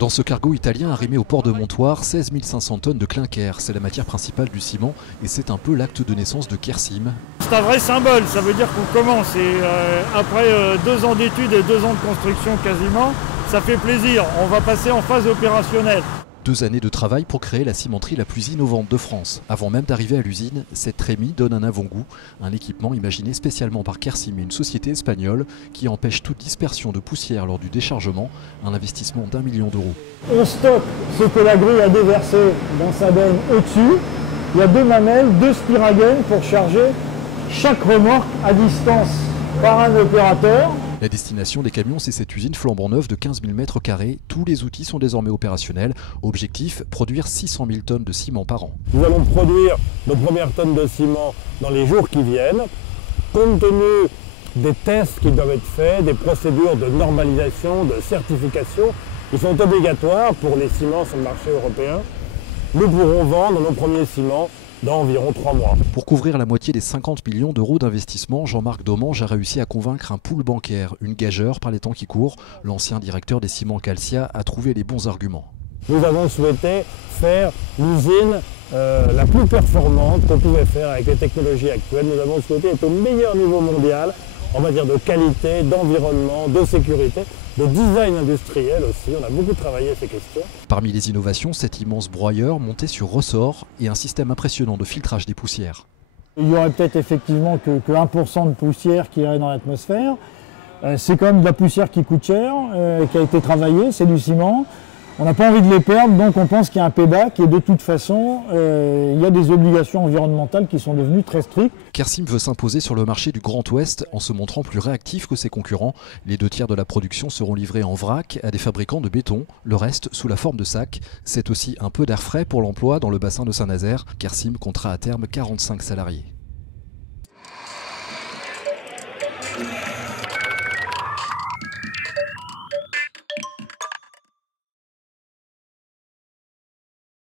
Dans ce cargo italien arrimé au port de Montoire, 16 500 tonnes de clinker. C'est la matière principale du ciment et c'est un peu l'acte de naissance de Kersim. C'est un vrai symbole, ça veut dire qu'on commence et après 2 ans d'études et 2 ans de construction quasiment, ça fait plaisir, on va passer en phase opérationnelle. 2 années de travail pour créer la cimenterie la plus innovante de France. Avant même d'arriver à l'usine, cette trémie donne un avant-goût, un équipement imaginé spécialement par Kersim, une société espagnole qui empêche toute dispersion de poussière lors du déchargement, un investissement d'1 million d'euros. On stocke ce que la grue a déversé dans sa benne au-dessus. Il y a 2 mamelles, 2 spiragènes pour charger chaque remorque à distance par un opérateur. La destination des camions, c'est cette usine flambant neuve de 15 000 m². Tous les outils sont désormais opérationnels. Objectif, produire 600 000 tonnes de ciment par an. Nous allons produire nos premières tonnes de ciment dans les jours qui viennent. Compte tenu des tests qui doivent être faits, des procédures de normalisation, de certification, qui sont obligatoires pour les ciments sur le marché européen, nous pourrons vendre nos premiers ciments dans environ 3 mois. Pour couvrir la moitié des 50 millions d'euros d'investissement, Jean-Marc Domange a réussi à convaincre un pool bancaire, une gageure par les temps qui courent. L'ancien directeur des ciments Calcia a trouvé les bons arguments. Nous avons souhaité faire l'usine la plus performante qu'on pouvait faire avec les technologies actuelles. Nous avons souhaité être au meilleur niveau mondial en matière de qualité, d'environnement, de sécurité, de design industriel aussi. On a beaucoup travaillé ces questions. Parmi les innovations, cet immense broyeur monté sur ressort et un système impressionnant de filtrage des poussières. Il y aurait peut-être effectivement que 1% de poussière qui irait dans l'atmosphère. C'est quand même de la poussière qui coûte cher, qui a été travaillée, c'est du ciment. On n'a pas envie de les perdre, donc on pense qu'il y a un payback et de toute façon, il y a des obligations environnementales qui sont devenues très strictes. Kersim veut s'imposer sur le marché du Grand Ouest en se montrant plus réactif que ses concurrents. Les 2 tiers de la production seront livrés en vrac à des fabricants de béton, le reste sous la forme de sacs. C'est aussi un peu d'air frais pour l'emploi dans le bassin de Saint-Nazaire. Kersim comptera à terme 45 salariés.